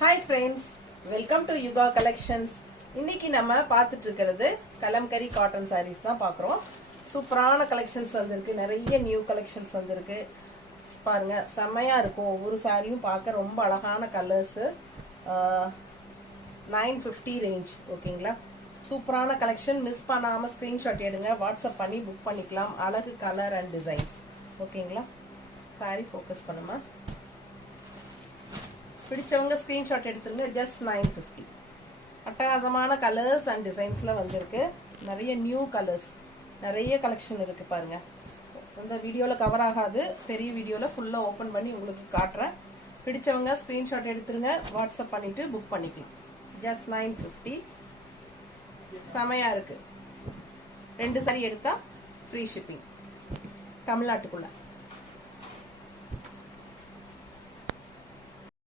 Hi friends, welcome to Yuga Collections. இன்னைக்கு நம்ம பார்த்துட்டு இருக்கிறது கலம்கரி காட்டன் sarees தான் பார்க்குறோம். சூப்பரான கலெக்ஷன்ஸ் வந்திருக்கு, நிறைய நியூ கலெக்ஷன்ஸ் வந்திருக்கு. பாருங்க, செம்மையா இருக்கும். ஒவ்வொரு சாரியும் பார்க்க ரொம்ப அழகான கலர்ஸ். 950 ரேஞ்ச். ஓகேங்களா? சூப்பரான கலெக்ஷன். மிஸ் பண்ணாம ஸ்கிரீன்ஷாட் எடுங்க, வாட்ஸ்அப் பண்ணி புக் பண்ணிக்கலாம். அழகு கலர் அண்ட் டிசைன்ஸ். ஓகேங்களா? சாரி ஃபோக்கஸ் பண்ணுமா? பிடிச்சவங்க ஸ்கிரீன்ஷாட் எடுத்துருங்க. ஜஸ்ட் 950. அட்டகாசமான கலர்ஸ் அண்ட் டிசைன்ஸ்ல வந்திருக்கு. நிறைய நியூ கலர்ஸ், நிறைய கலெக்ஷன் இருக்கு பாருங்க. இந்த வீடியோவில் கவர் ஆகாது, பெரிய வீடியோவில் ஃபுல்லாக ஓப்பன் பண்ணி உங்களுக்கு காட்டுறேன். பிடிச்சவங்க ஸ்கிரீன்ஷாட் எடுத்துருங்க, வாட்ஸ்அப் பண்ணிட்டு புக் பண்ணிக்கலாம். ஜஸ்ட் 950. செமையா இருக்கு. 2 சாரி எடுத்தா ஃப்ரீ ஷிப்பிங் தமிழ்நாட்டுக்குள்ள.